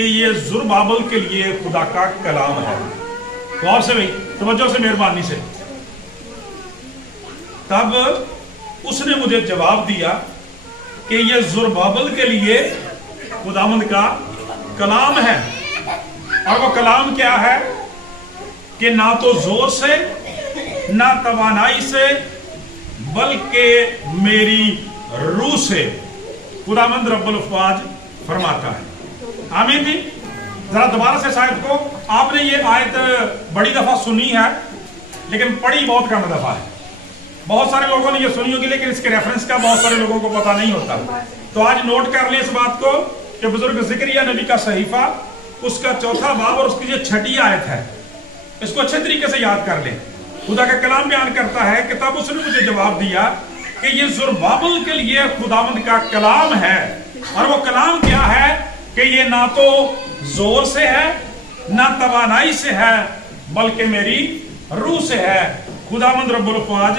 कि ये ज़ुरबाबल के लिए खुदा का कलाम है। गौर से भाई, तवज्जो से, मेहरबानी से। तब उसने मुझे जवाब दिया कि ये ज़ुरबाबल के लिए खुदावंद का कलाम है। और वो कलाम क्या है कि ना तो जोर से ना तवानाई से बल्कि मेरी रूह से खुदावंद रब्बुल अफ़वाज फरमाता है। आमीन जी। जरा दोबारा से शायद को, आपने ये आयत बड़ी दफा सुनी है लेकिन पढ़ी बहुत कम दफा है। बहुत सारे लोगों ने ये सुनी होगी लेकिन इसके रेफरेंस का बहुत सारे लोगों को पता नहीं होता। तो आज नोट कर लें इस बात को कि बुजुर्ग ज़करिया नबी का सहीफा, उसका 4था बाब और उसकी जो 6ठी आयत है, इसको अच्छे तरीके से याद कर लें। खुदा का कलाम बयान करता है कि तब उसने मुझे जवाब दिया कि ये ज़ुरबाबल के लिए खुदावंद का कलाम है। और वो कलाम क्या है कि ये ना तो जोर से है ना तवानाई से है बल्कि मेरी रूह से है, खुदावंद रब्बुल अफ़वाज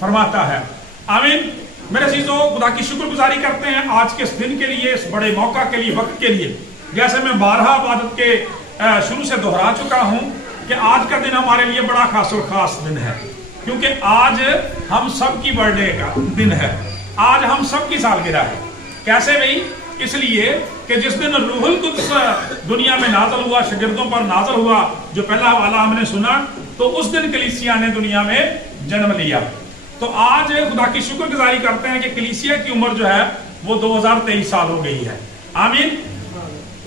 फरमाता है। आमीन। मेरे अज़ीज़ों, खुदा की शुक्रगुजारी करते हैं आज के इस दिन के लिए, इस बड़े मौका के लिए, वक्त के लिए। जैसे मैं बारहा इबादत के शुरू से दोहरा चुका हूं कि आज का दिन हमारे लिए बड़ा खास और खास दिन है, क्योंकि आज हम सब की बर्थडे का दिन है, आज हम सब की सालगिरह है। कैसे भाई? इसलिए कि जिस दिन रूहुल कुद्स दुनिया में नाज़िल हुआ, शागिर्दों पर नाज़िल हुआ, जो पहला हवाला हमने सुना, तो उस दिन कलीसिया ने दुनिया में जन्म लिया। तो आज खुदा की शुक्रगुजारी करते हैं कि कलीसिया की उम्र जो है वो 2023 साल हो गई है। आमीन।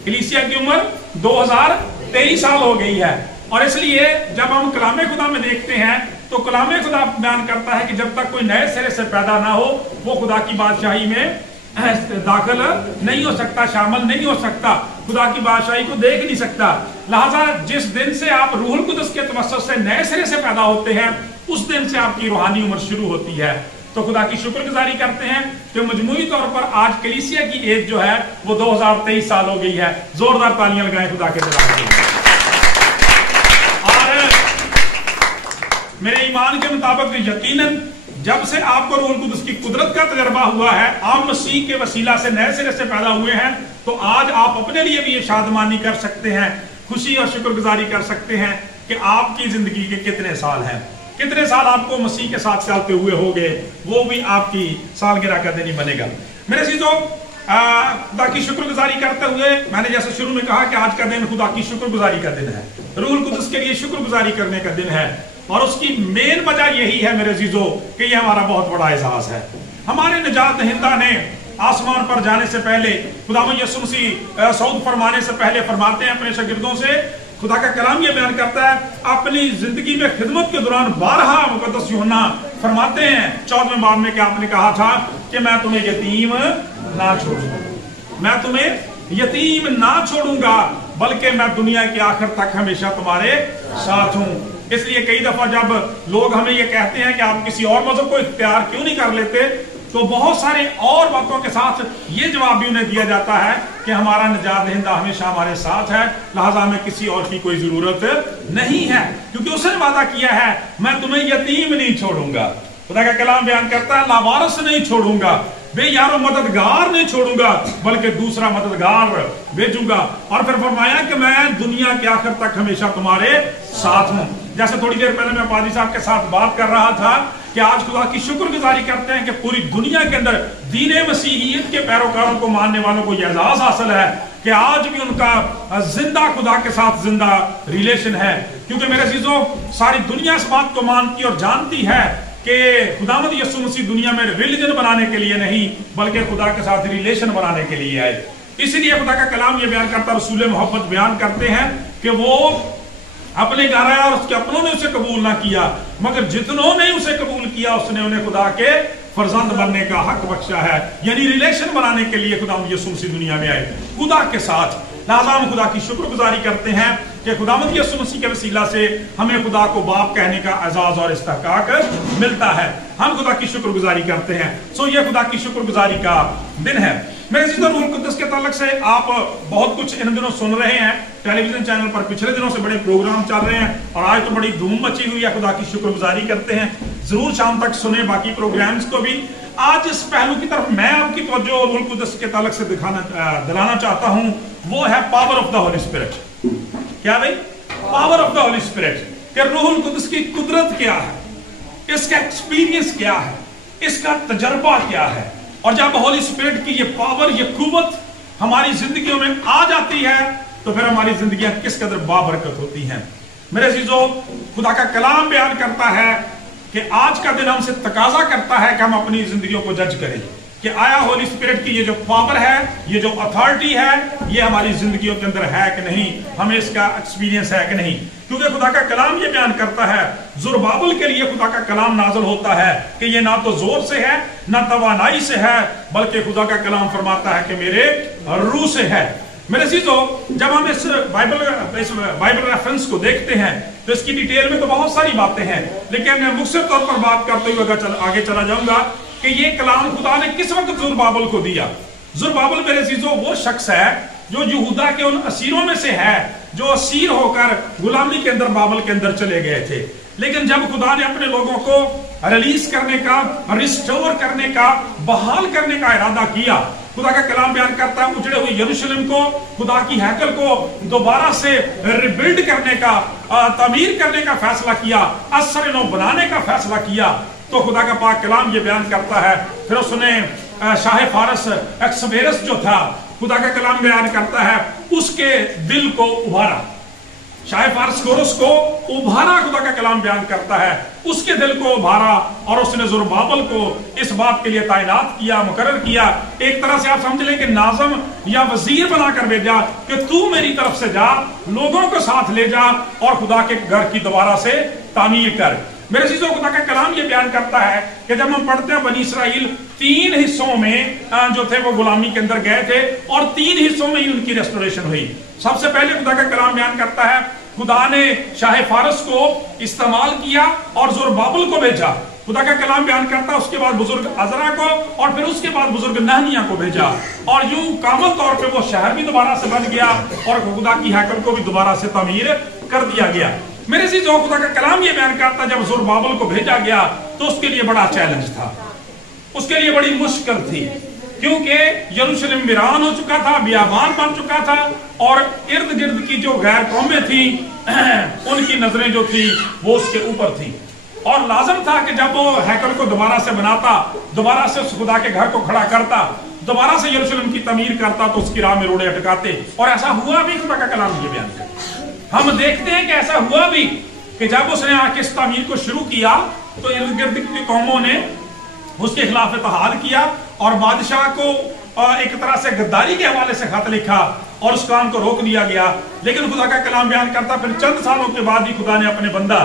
कलीसिया की उम्र 2023 साल हो गई है। और इसलिए जब हम कलामे खुदा में देखते हैं तो कलामे खुदा बयान करता है कि जब तक कोई नए सिरे से पैदा ना हो वो खुदा की बादशाही में दाखिल नहीं हो सकता, शामिल नहीं हो सकता, खुदा की बादशाही को देख नहीं सकता। लिहाजा जिस दिन से आप रूहुल कुद्स के तवस्सुत से नए सिरे से पैदा होते हैं उस दिन से आपकी रूहानी उम्र शुरू होती है। तो खुदा की शुक्रगुजारी करते हैं कि मजमूई तौर पर आज कलीसिया की एज जो है वो 2023 साल हो गई है। जोरदार तालियां लगाएं खुदा के लिए। और मेरे ईमान के मुताबिक यकीनन जब से आपको रूहुल कुद्स की कुदरत का तजर्बा हुआ है, आप मसीह के वसीला से नए सिरे से पैदा हुए हैं, तो आज आप अपने लिए भी ये शादमानी कर सकते हैं, खुशी और शुक्रगुजारी कर सकते हैं कि आपकी जिंदगी के कितने साल हैं, कितने साल आपको मसीह के साथ चलते हुए हो गए, वो भी आपकी सालगिरह का दिन ही बनेगा। मेरे चीजों, खुदा की शुक्रगुजारी करते हुए मैंने जैसे शुरू में कहा कि आज का दिन खुदा की शुक्रगुजारी का दिन है, रूहुल कुद्स के लिए शुक्रगुजारी करने का दिन है। और उसकी मेन वजह यही है मेरे अज़ीज़ों कि यह हमारा बहुत बड़ा एहसास है। हमारे निजात दहिंदा ने आसमान पर जाने से पहले, खुदावंद यीशु मसीह सऊद फरमाने से पहले फरमाते हैं अपने शागिर्दों से, खुदा का कलाम ये बयान करता है, अपनी जिंदगी में खिदमत के दौरान 12 मुकद्दस यूहन्ना फरमाते हैं 14वें बाब में कि आपने कहा था कि मैं तुम्हें यतीम ना छोड़ूंगा, मैं तुम्हें यतीम ना छोड़ूंगा, बल्कि मैं दुनिया के आखिर तक हमेशा तुम्हारे साथ हूं। इसलिए कई दफा जब लोग हमें ये कहते हैं कि आप किसी और मजहब को इख्तियार क्यों नहीं कर लेते, तो बहुत सारे और बातों के साथ ये जवाब भी उन्हें दिया जाता है कि हमारा निजात दहिंदा हमेशा हमारे साथ है, लिहाजा हमें किसी और की कोई जरूरत नहीं है, क्योंकि उसने वादा किया है मैं तुम्हें यतीम नहीं छोड़ूंगा। खुदा का कलाम बयान करता है लावारिस नहीं छोड़ूंगा, बेयारो मददगार नहीं छोड़ूंगा, बल्कि दूसरा मददगार भेजूंगा। और फिर फरमाया कि मैं दुनिया के आखिर तक हमेशा तुम्हारे साथ हूं। जैसे थोड़ी देर पहले मैं पाजी साहब के साथ बात कर रहा था कि आज खुदा की शुक्रगुजारी करते हैं कि पूरी दुनिया के अंदर दीन मसीहियत के पैरोकारों को मानने वालों को यह एजाज हासिल है कि आज भी उनका जिंदा खुदा के साथ जिंदा रिलेशन है। क्योंकि मेरे अज़ीज़ों, सारी दुनिया इस बात को मानती और जानती है कि खुदावंद यीशु मसीह दुनिया में रिलीजन बनाने के लिए नहीं बल्कि खुदा के साथ रिलेशन बनाने के लिए आए। इसलिए खुदा का कलाम ये बयान करता, रसूल मोहब्बत बयान करते हैं कि वो अपने घर आया और उसके अपनों ने उसे कबूल ना किया, मगर जितनों ने उसे कबूल किया उसने उन्हें खुदा के फर्जंद बनने का हक बख्शा है। यानी रिलेशन बनाने के लिए खुदावंद यीशु मसीह दुनिया में आए खुदा के साथ। लिहाजा हम खुदा की शुक्रगुजारी करते हैं कि खुदावंद यीशु मसीह के वसीला से हमें खुदा को बाप कहने का एजाज और इस्तेहकाक मिलता है। हम खुदा की शुक्रगुजारी करते हैं। सो ये खुदा की शुक्रगुजारी का दिन है। मेरे अज़ीज़ों, रूहुल कुद्स के ताल्लुक से आप बहुत कुछ इन दिनों सुन रहे हैं, टेलीविजन चैनल पर पिछले दिनों से बड़े प्रोग्राम चल रहे हैं और आज तो बड़ी धूम मची हुई है। खुदा की शुक्रगुजारी करते हैं, जरूर शाम तक सुने बाकी प्रोग्राम्स को भी। आज इस पहलू की तरफ मैं आपकी तवज्जो रूहुल कुद्दस के ताल्लुक से दिलाना चाहता हूं, वो है power of the holy spirit. क्या भाई? Power of the holy spirit, कि रूहुल कुद्दस की कुदरत क्या है, इसका एक्सपीरियंस क्या है, इसका तजर्बा क्या है। और जब होली स्पिरिट की ये पावर, ये कुव्वत हमारी जिंदगियों में आ जाती है तो फिर हमारी जिंदगियां किस कदर बाबरकत होती हैं। मेरे अजीजों, खुदा का कलाम बयान करता है कि आज का दिन हमसे तकाजा करता है कि हम अपनी जिंदगियों को जज करें कि आया होली स्पिरिट की ये जो पावर है, ये जो अथॉरिटी है, ये हमारी जिंदगियों के अंदर है कि नहीं, हमें इसका एक्सपीरियंस है कि नहीं। क्योंकि खुदा का कलाम ये बयान करता है, ज़ुरबाबेल के लिए खुदा का कलाम नाज़िल होता है कि ये ना तो जोर से है ना तवानाई से है, बल्कि खुदा का कलाम फरमाता है कि मेरे रूह से है। मेरे अजीजों, जब हम इस बाइबल रेफरेंस को देखते हैं तो इसकी डिटेल में तो बहुत सारी बातें हैं, लेकिन मैं मुख्तसर तौर पर बात करते हुए आगे चला जाऊंगा कि ये कलाम खुदा ने किस वक्त ज़ुरबाबेल को दिया। ज़ुरबाबेल मेरे अजीजों वो शख्स है जो यहूदा के उन असीरों में से है जो असीर होकर गुलामी के अंदर बाबल के अंदर चले गए थे। लेकिन जब खुदा ने अपने लोगों को रिलीज करने का, रिस्टोर करने का, बहाल करने का इरादा किया, खुदा का कलाम बयान करता है उजड़े हुए यरूशलेम को, खुदा की हैकल को दोबारा से रिबिल्ड करने का, तामीर करने का फैसला किया, असर नौ बनाने का फैसला किया। तो खुदा का पाक कलाम ये बयान करता है, फिर उसने शाह फारस एक्सवेरस जो था, खुदा का कलाम बयान करता है उसके दिल को उभारा। शाह फारस कोरस को उभारा, खुदा का कलाम बयान करता है उसके दिल को उभारा, और उसने ज़ुरबाबेल को इस बात के लिए तैनात किया, मुकर्रर किया। एक तरह से आप समझ लें कि नाज़म या वजीर बनाकर भेजा कि तू मेरी तरफ से जा, लोगों को साथ ले जा और खुदा के घर की दोबारा से तामीर कर। मेरे चीजों, खुदा का कलाम ये बयान करता है कि जब हम पढ़ते हैं बनी इसराइल 3 हिस्सों में जो थे वो गुलामी के अंदर गए थे और 3 हिस्सों में ही उनकी रेस्टोरेशन हुई। सबसे पहले खुदा का कलाम बयान करता है खुदा ने शाह फारस को इस्तेमाल किया और ज़ुरबाबेल को भेजा। खुदा का कलाम बयान करता है उसके बाद बुजुर्ग अज़रा को और फिर उसके बाद बुजुर्ग नहमिया को भेजा, और यूं कामल तौर पे वो शहर भी दोबारा से बन गया और खुदा की हैकल को भी दोबारा से तामीर कर दिया गया। मेरे चीजों, खुदा का कलाम ये बयान करता जब ज़ुरबाबेल को भेजा गया तो उसके लिए बड़ा चैलेंज था, उसके लिए बड़ी मुश्किल थी, क्योंकि यरूशलेम वीरान हो चुका था, बियाबान बन चुका था, और इर्द गिर्द की जो गैर कौमें थी उनकी नजरें जो थी वो उसके ऊपर थी। और लाजम था कि जब वो हैकल को दोबारा से बनाता, दोबारा से उस खुदा के घर को खड़ा करता, दोबारा से यरूशलेम की तमीर करता, तो उसकी राह में रोड़े अटकाते। और ऐसा हुआ भी, खुदा का कलाम ये बयान करता। हम देखते हैं कि ऐसा हुआ भी कि जब उसने आके इस तमीर को शुरू किया तो इर्द गिर्द की कौमों ने उसके खिलाफ इत्तेहाद किया और बादशाह को एक तरह से गद्दारी के हवाले से खत लिखा और उस काम को रोक दिया गया। लेकिन खुदा का कलाम बयान करता फिर चंद सालों के बाद ही खुदा ने अपने बंदा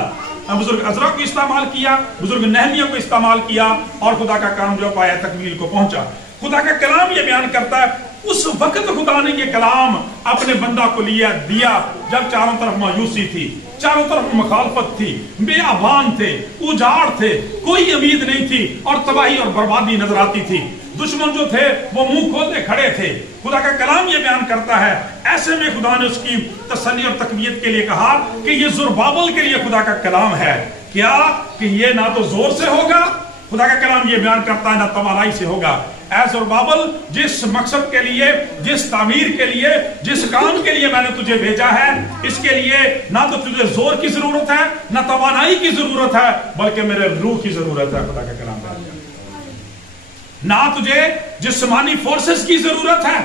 बुजुर्ग अज़रा को इस्तेमाल किया, बुजुर्ग नहमिया को इस्तेमाल किया, और खुदा का काम जो पाया तकमील को पहुंचा। खुदा का कलाम ये बयान करता है उस वक्त खुदा ने ये कलाम अपने बंदा को दिया जब चारों तरफ मायूसी थी, चारों तरफ मुखालफत थी, बेआबान थे, उजाड़ थे, कोई उम्मीद नहीं थी और तबाही और बर्बादी नजर आती थी। दुश्मन जो थे वो मुंह खोलते खड़े थे। खुदा का कलाम ये बयान करता है ऐसे में खुदा ने उसकी तसल्ली और तकवीयत के लिए कहा कि ये ज़ुरबाबेल के लिए खुदा का कलाम है। क्या कि ये ना तो जोर से होगा, खुदा का कलाम ये बयान करता है, ना तवानाई से होगा। ऐ ज़ुरबाबेल, जिस मकसद के लिए, जिस तामीर के लिए, जिस काम के लिए मैंने तुझे भेजा है, इसके लिए ना तो तुझे जोर की जरूरत है, ना तवानाई की जरूरत है, बल्कि मेरे रूह की जरूरत है। खुदा का कलाम ना तुझे जिस्मानी फोर्सेस की जरूरत है,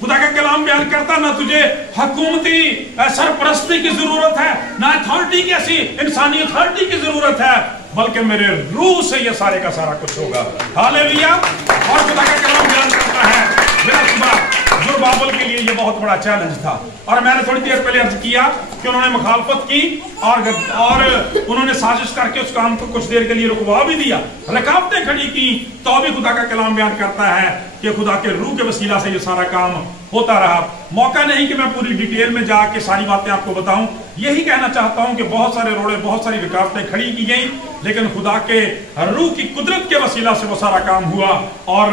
खुदा का कलाम बयान करता, ना तुझे हुकूमती सरपरस्ती की जरूरत है, ना अथॉरिटी की ऐसी इंसानी अथॉरिटी की जरूरत है, बल्कि मेरे रूह से ये सारे का सारा कुछ होगा। हालेलुया। और खुदा का कलाम बयान करता है ज़ुरबाबेल के लिए ये बहुत बड़ा चैलेंज था। और मैंने थोड़ी देर पहले अर्ज किया कि उन्होंने मुखालफत की और उन्होंने साजिश करके उस काम को कुछ देर के लिए रुकवा भी दिया, रुकावटें खड़ी की, तो भी खुदा का कलाम बयान करता है कि खुदा के रूह के वसीला से ये सारा काम होता रहा। मौका नहीं कि मैं पूरी डिटेल में जाके सारी बातें आपको बताऊं, यही कहना चाहता हूं कि बहुत सारे रोड़े, बहुत सारी रुकावटें खड़ी की गई, लेकिन खुदा के रूह की कुदरत के वसीला से वो सारा काम हुआ और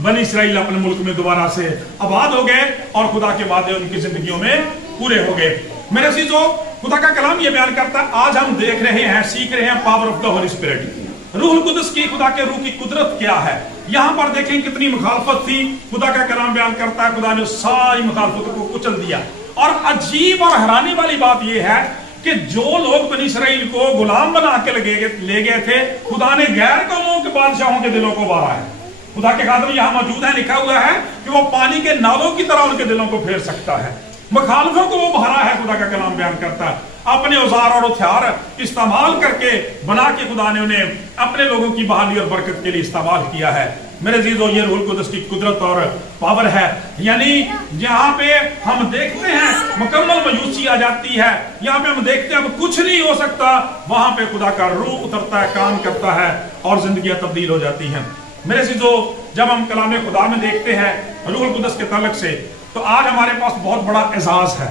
बनी इसराइल अपने मुल्क में दोबारा से आबाद हो गए और खुदा के वादे उनकी जिंदगियों में पूरे हो गए। मेरे अजीजों, खुदा का कलाम ये बयान करता है आज हम देख रहे हैं, सीख रहे हैं power of the holy spirit. रूहुल कुदस की, खुदा के रूह की कुदरत क्या है। यहां पर देखें कितनी मुखालफत थी। खुदा का कलाम बयान करता है खुदा ने सारी मुखालफतों को कुचल दिया। और अजीब और हैरानी वाली बात यह है कि जो लोग बनी इसराइल को गुलाम बना के ले गए थे, खुदा ने गैर कौमों के बादशाहों के दिलों को बारा है। खुदा के खातिर यहां मौजूद है, लिखा हुआ है कि वो पानी के नालों की तरह उनके दिलों को फेर सकता है। मुखालफों को वो भरा है। खुदा का कलाम बयान करता है अपने औजार और हथियार इस्तेमाल करके बना के खुदा ने उन्हें अपने लोगों की बहाली और बरकत के लिए इस्तेमाल किया है। मेरे अजीजों, ये रूहुल कुदस की कुदरत और पावर है। यानी जहां पे हम देखते हैं मुकम्मल मायूसी आ जाती है, यहाँ पे हम देखते हैं अब कुछ नहीं हो सकता, वहां पे खुदा का रूह उतरता है, काम करता है और जिंदगियां तब्दील हो जाती हैं। मेरे अजीजों, जब हम कलाम खुदा में देखते हैं रूहुल कुदस के ताल्लुक से, तो आज हमारे पास बहुत बड़ा एजाज है,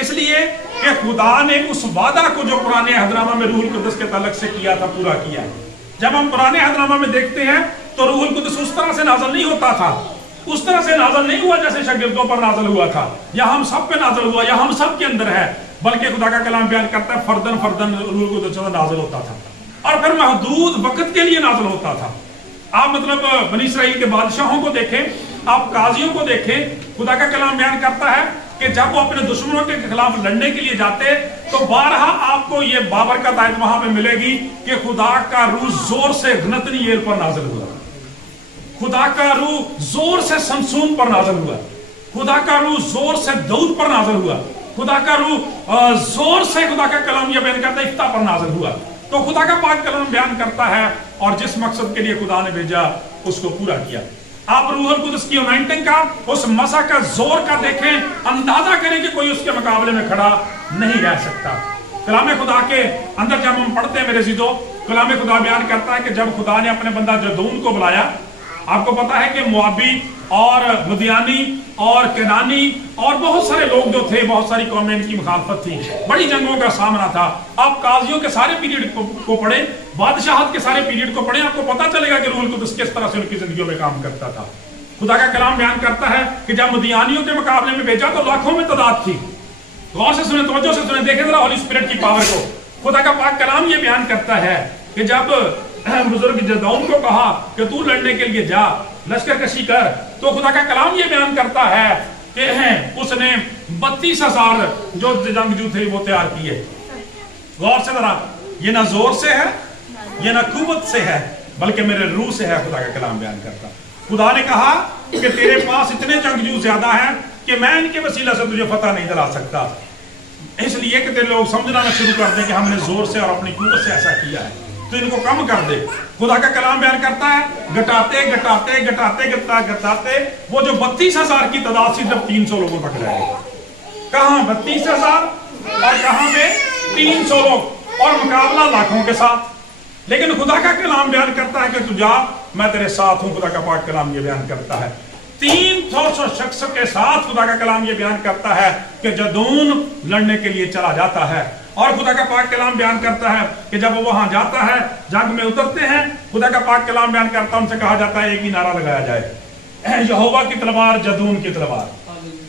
इसलिए कि खुदा ने उस वादा को जो पुराने अहदनामा में रूहुल कुदस के ताल्लुक से किया था, पूरा किया है। जब हम पुराने अहदनामा में देखते हैं तो रूहुल कुदस उस तरह से नाज़िल नहीं होता था, उस तरह से नाज़िल नहीं हुआ जैसे शागिर्दों पर नाज़िल हुआ था, या हम सब पे नाज़िल हुआ, या हम सब के अंदर है। बल्कि खुदा का कलाम बयान करता है फर्दन फर्दन रूहुल कुदस नाज़िल होता था और फिर महदूद वक्त के लिए नाज़िल होता था। आप मतलब बनी इसराइल के बादशाहों को देखें, आप काजियों को देखें, खुदा का कलाम बयान करता है कि जब वो अपने दुश्मनों के खिलाफ लड़ने के लिए जाते तो बारहा आपको ये बाबरकत आयत वहां पे मिलेगी कि खुदा का रूह जोर से गनतनीएल पर नाज़िल हुआ, खुदा का रूह जोर से समसून पर नाज़िल हुआ, खुदा का रूह जोर से दाऊद पर नाज़िल हुआ, खुदा का रूह जोर से खुदा का कलाम ये बयान करता है इफ्ता पर नाज़िल हुआ। तो खुदा का पाक कलाम बयान करता है और जिस मकसद के लिए खुदा ने भेजा उसको पूरा किया। आप रूहुल कुदस की अनाइंटिंग का, उस मसा का जोर का देखें, अंदाजा करें कि कोई उसके मुकाबले में खड़ा नहीं रह सकता। कलाम खुदा के अंदर जब हम पढ़ते हैं मेरे अज़ीज़ों, कलाम खुदा बयान करता है कि जब खुदा ने अपने बंदा जदून को बुलाया, आपको पता है कि मुआबी और मुदियानी और केनानी और बहुत सारे लोग जो थे, बहुत सारी कौमें इनकी मुखालफत थी, बड़ी जंगों का सामना था। आप काजियों के सारे पीरियड को पढ़े, बादशाहत के सारे पीरियड को पढ़े, आपको पता चलेगा कि रूहुल कुदस किस तरह से उनकी जिंदगियों में काम करता था। खुदा का कलाम बयान करता है कि जब मुदियानियों के मुकाबले में भेजा तो लाखों में तादाद थी। गौर से सुने, तवज्जो से सुने, देखें जरा होली स्पिरिट की पावर को। खुदा का पाक कलाम ये बयान करता है कि जब बुजुर्ग जदौन को कहा कि तू लड़ने के लिए जा, लश्कर कशी कर, तो खुदा का कलाम ये बयान करता है कि उसने 32,000 जो जंगजू थे वो तैयार किए। गौर से जरा, ये ना जोर से है, ये ना कुव्वत से है, बल्कि मेरे रूह से है। खुदा का कलाम बयान करता, खुदा ने कहा कि तेरे पास इतने जंगजू ज्यादा हैं कि मैं इनके वसीला से तुझे फतह नहीं दिला सकता, इसलिए कि तेरे लोग समझना शुरू कर दें कि हमने जोर से और अपनी कुव्वत से ऐसा किया है, तो इनको कम कर दे। खुदा का कलाम बयान करता है घटाते घटाते घटाते घटाते वो जो 32,000 की तादाद सिर्फ 300 लोगों तक रह गए। कहां 32,000 और कहां पे 300 लोग, और मुकाबला लाखों के साथ। लेकिन खुदा का कलाम बयान करता है कि तू जा, मैं तेरे साथ हूं। खुदा का पाक कलाम ये बयान करता है 300 शख्स के साथ। खुदा का कलाम ये बयान करता है कि जदून लड़ने के लिए चला जाता है, और खुदा का पाक कलाम बयान करता है कि जब वो वहां जाता है, जंग में उतरते हैं, खुदा का पाक कलाम बयान करता है, उनसे कहा जाता है एक ही नारा लगाया जाए, यहोवा की तलवार जदून की तलवार,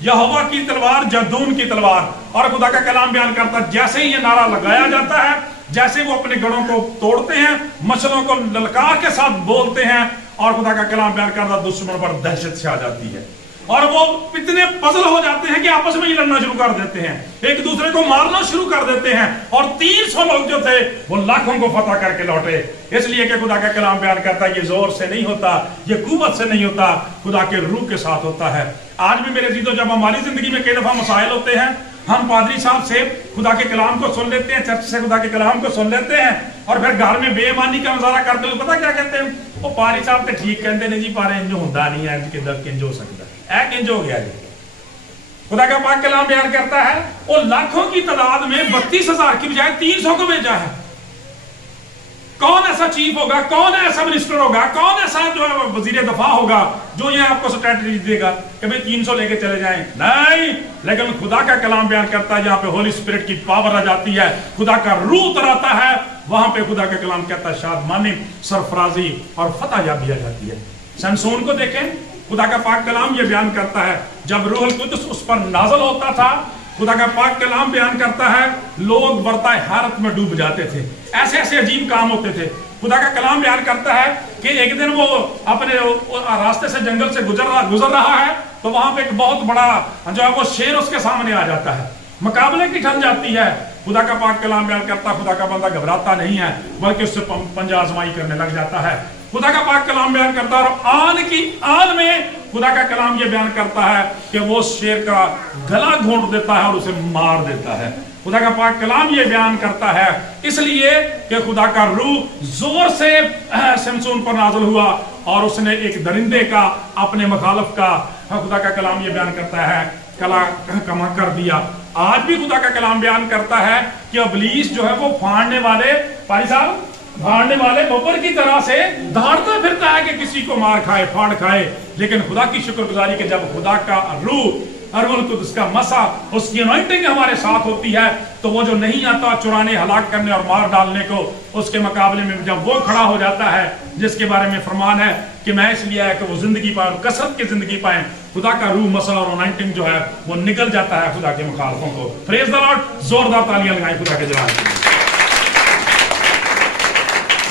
यहोवा की तलवार जदून की तलवार। और खुदा का कलाम बयान करता है जैसे ही ये नारा लगाया जाता है, जैसे वो अपने गढ़ों को तोड़ते हैं, मछलों को ललकार के साथ बोलते हैं, और खुदा का कलाम बयान करता दुश्मन पर दहशत से आ जाती है, और वो इतने पजल हो जाते हैं कि आपस में ही लड़ना शुरू कर देते हैं, एक दूसरे को मारना शुरू कर देते हैं, और 300 लोग जो थे वो लाखों को फतह करके लौटे। इसलिए कि खुदा का कलाम बयान करता है ये जोर से नहीं होता, ये कुव्वत से नहीं होता, खुदा के रूह के साथ होता है। आज भी मेरे अज़ीज़ों, जब हमारी जिंदगी में कई दफा मसाइल होते हैं, हम पादरी साहब से खुदा के कलाम को सुन लेते हैं, चर्च से खुदा के कलाम को सुन लेते हैं, और फिर घर में बेईमानी का मुजाहरा करते हुए पता क्या कहते हैं, वो पादरी साहब तो ठीक कहते हैं जी, पर इंज होता नहीं है, किंज हो सकता है, किंज हो गया जी। खुदा का पाक कलाम बयान करता है वो लाखों की तादाद में 32,000 की बजाय 300 को भेजा है। कौन ऐसा चीफ होगा, कौन ऐसा मिनिस्टर होगा, कौन ऐसा जो वजीर दफा होगा जो ये आपको स्ट्रेटजी देगा कि भाई 300 लेके चले जाएं? नहीं, लेकिन खुदा का कलाम बयान करता है जहां पे होली स्पिरिट की पावर आ जाती है, खुदा का रूह उतर आता है, वहां पे खुदा का कलाम कहता है शादमानी, सरफराजी और फतह याबी आ जाती है। समसून को देखें, खुदा का पाक कलाम ये बयान करता है जब रूहुल कुदस उस पर नाज़िल होता था, खुदा का पाक कलाम बयान करता है लोग बरताए हारत में डूब जाते थे, ऐसे ऐसे अजीब काम होते थे। खुदा का कलाम बयान करता है कि एक दिन वो अपने रास्ते से जंगल से गुजर रहा है, तो वहां पे एक बहुत बड़ा जो है वो शेर उसके सामने आ जाता है, मुकाबले की ठन जाती है। खुदा का पाक कलाम बयान करता है, खुदा का बंदा घबराता नहीं है बल्कि उससे पंजा आजमाई करने लग जाता है। खुदा का पाक कलाम बयान करता है और आन की आन में खुदा का कलाम ये बयान करता है कि वो शेर का गला घोंट देता है और उसे मार देता है। खुदा का पाक कलाम ये बयान करता है इसलिए कि खुदा का रूह जोर से शमसून पर नाज़िल हुआ और उसने एक दरिंदे का अपने मुखालिफ का, खुदा का कलाम ये बयान करता है, कला कमा कर दिया। आज भी खुदा का कलाम बयान करता है कि इब्लीस जो है वो फाड़ने वाले, भाई साहब, फाड़ने वाले बब्बर की तरह से दौड़ता फिरता है कि किसी को मार खाए, फाड़ खाए। लेकिन खुदा की शुक्रगुजारी के जब खुदा का रूह अरवल कुद्स का मसा, उसकी अनॉइंटिंग हमारे साथ होती है, तो वो जो नहीं आता चुराने, हलाक करने और मार डालने को, उसके मुकाबले में जब वो खड़ा हो जाता है जिसके बारे में फरमान है कि मैं इसलिए आया कि वो जिंदगी पाए, कसरत की जिंदगी पाए, खुदा का रूह, मसा और अनॉइंटिंग जो है वो निकल जाता है खुदा के मुखालफों को। प्रेज द लॉर्ड, जोरदार तालियां लगाएं खुदा के जवाब।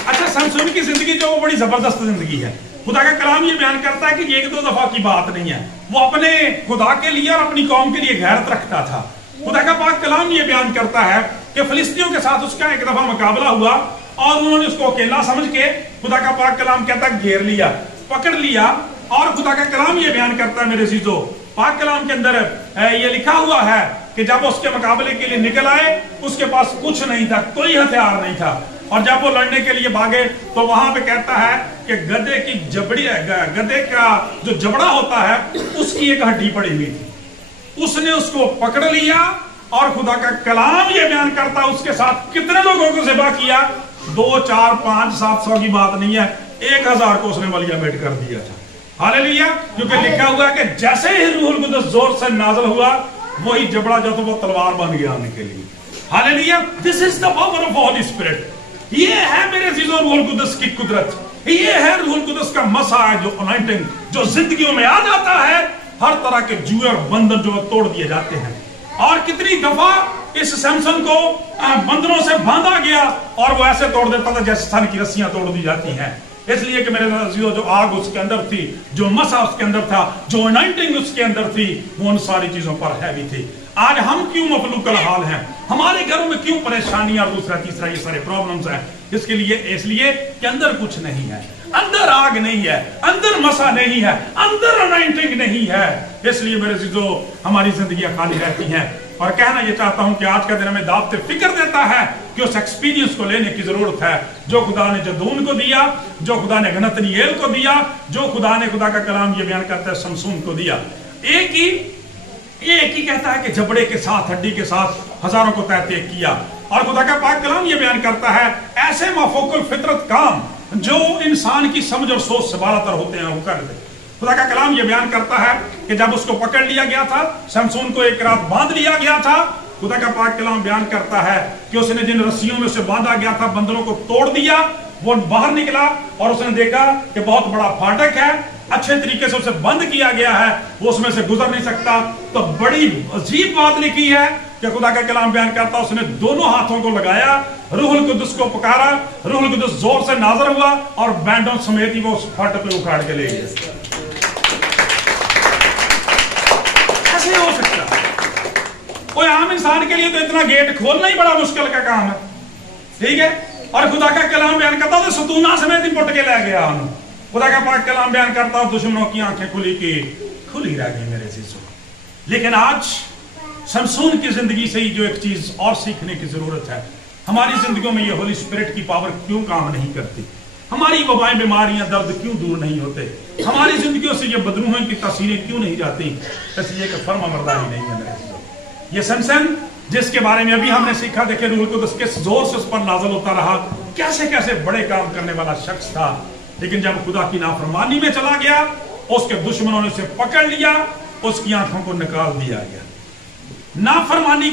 अच्छा, शमसून की जिंदगी जो वो बड़ी जबरदस्त जिंदगी है। खुदा का कलाम ये बयान करता है कि ये एक दो दफा की बात नहीं है, वो अपने खुदा के लिए और अपनी कौम के लिए गैरत रखता था। खुदा का पाक कलाम ये बयान करता है कि फिलिस्तीनियों के साथ उसका एक दफा मुकाबला हुआ और उन्होंने उसको अकेला समझ के, खुदा का पाक कलाम कहता है, घेर लिया, पकड़ लिया। और खुदा का कलाम ये बयान करता है मेरे अजीजों, पाक कलाम के अंदर ये लिखा हुआ है कि जब उसके मुकाबले के लिए निकल आए, उसके पास कुछ नहीं था, कोई हथियार नहीं था, और जब वो लड़ने के लिए भागे तो वहां पे कहता है कि गधे की जबड़ी, गधे का जो जबड़ा होता है उसकी एक हड्डी पड़ी हुई थी, उसने उसको पकड़ लिया। और खुदा का कलाम ये बयान करता है उसके साथ कितने लोगों को ज़िबा किया, 2, 4, 5, 700 की बात नहीं है, 1000 को उसने वलियामेट कर दिया था। हालेलुया, क्योंकि लिखा हुआ है कि जैसे ही रूहुल कुद्दस जोर से नाज़िल हुआ, वही जबड़ा जो था वो तलवार बन गया उनके लिए। Hallelujah, this is the power of Holy Spirit. ये है मेरे अजीजों रूहुल कुद्दस की कुदरत, ये है रूहुल कुद्दस का मसा है, जो अनॉइंटिंग जो जिंदगियों में आ जाता है, हर तरह के जुए और बंधन जो तोड़ दिए जाते हैं। और कितनी दफा इस सैमसन को बंधनों से बांधा गया और वो ऐसे तोड़ देता था जैसे सन की रस्सियां तोड़ दी जाती हैं। इसलिए कि मेरे अजीजों, जो आग उसके अंदर थी, जो मसा उसके अंदर था, जो अनॉइंटिंग उसके अंदर थी, वो उन सारी चीजों पर हैवी थी। आज हम क्यों मफलूकल हाल हैं, हमारे घरों में क्यों परेशानियां, दूसरा तीसरा ये सारे प्रॉब्लम्स हैं, इसके लिए इसलिए कि अंदर कुछ नहीं है, अंदर आग नहीं है, अंदर मसा नहीं है, अंदर अनॉइंटिंग नहीं है। इसलिए मेरे अजीजों, हमारी जिंदगियां खाली रहती हैं। और कहना ये चाहता हूं कि आज का दिन हमें दावत फिक्र देता है कि उस एक्सपीरियंस को लेने की जरूरत है जो खुदा ने जदून को दिया, जो खुदा ने गनतनीएल को दिया, जो खुदा ने, खुदा का कलाम ये बयान करता है, शमसून को दिया। एक ही कहता है कि जबड़े के साथ, हड्डी के साथ हजारों को तहते किया। और खुदा का पाक कलाम ये बयान करता है ऐसे माफूकुल फितरत काम जो इंसान की समझ और सोच से बालातर होते हैं वो कर दे। खुदा का कलाम ये बयान करता है कि जब उसको पकड़ लिया गया था, शमसून को एक रात बांध लिया गया था, खुदा का पाक कलाम बयान करता है कि उसने जिन रस्सियों में उसे बांधा गया था, बंधनों को तोड़ दिया। वो बाहर निकला और उसने देखा कि बहुत बड़ा फाटक है, अच्छे तरीके से उसे बंद किया गया है, वो उसमें से गुजर नहीं सकता। तो बड़ी अजीब बात लिखी है कि खुदा का कलाम बयान करता है उसने दोनों हाथों को लगाया, रूहुल कुद्दस को पुकारा, रूहुल कुद्दस जोर से नाज़िल हुआ और बैंडों समेत ही वो उस फाटक पे उखाड़ के ले गए। कैसे हो सकता? कोई आम इंसान के लिए तो इतना गेट खोलना ही बड़ा मुश्किल का काम है, ठीक है। और खुदा का कलाम बयान करता तो सतूना समेत ही पुट के ले गया। खुदा का पाक कलाम बयान करता हूं दुश्मनों की आंखें खुली रह गई मेरे चीजों। लेकिन आज शमसून की जिंदगी से ही जो एक चीज और सीखने की जरूरत है, हमारी जिंदगियों में ये होली स्पिरिट की पावर क्यों काम नहीं करती, हमारी वबाएं, बीमारियां, दर्द क्यों दूर नहीं होते, हमारी जिंदगियों से ये बदरूहों की तस्वीरें क्यों नहीं जाती। इसलिए कि फर्माबरदारी नहीं है मेरे चीजों। ये शमसून जिसके बारे में अभी हमने सीखा, देखे रूहुल कुद्दस किस जोर से उस पर नाज़िल होता रहा, कैसे कैसे बड़े काम करने वाला शख्स था। लेकिन जब खुदा की नाफरमानी में चला गया, उसके दुश्मनों ने उसे पकड़ लिया, उसकी आंखों को निकाल दिया गया। नाफरमानी